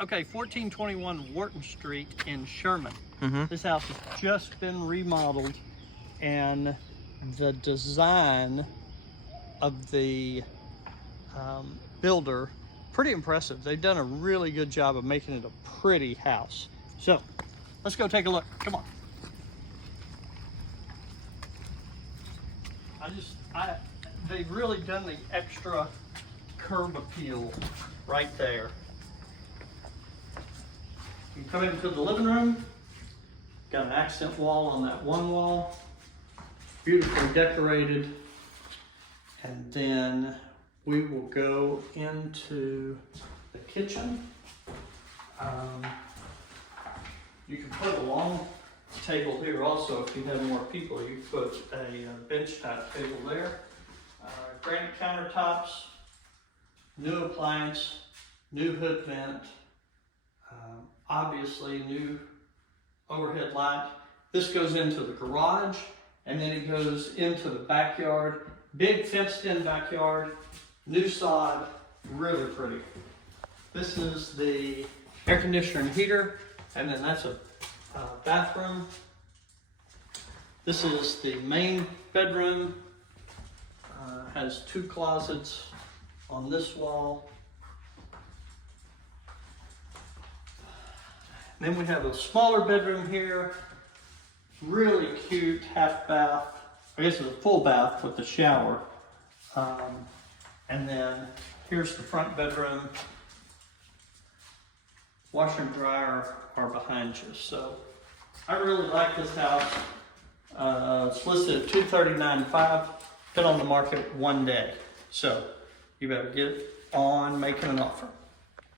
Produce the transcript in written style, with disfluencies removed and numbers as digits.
Okay, 1421 Wharton Street in Sherman. Mm-hmm. This house has just been remodeled, and the design of the builder, pretty impressive. They've done a really good job of making it a pretty house. So let's go take a look. Come on. They've really done the extra curb appeal right there. You come into the living room, got an accent wall on that one wall, beautifully decorated, and then we will go into the kitchen. You can put a long table here also if you have more people. You can put a bench type table there. Granite countertops, new appliance, new hood vent, obviously new overhead light. This goes into the garage, and then it goes into the backyard. Big fenced in backyard, new sod, really pretty. This is the air conditioner and heater, and then that's a bathroom. This is the main bedroom. Has two closets on this wall. Then we have a smaller bedroom here, really cute half bath. I guess it's a full bath with the shower. And then here's the front bedroom. Washer and dryer are behind you. So I really like this house. It's listed at $239,500. Been on the market one day. So you better get on making an offer.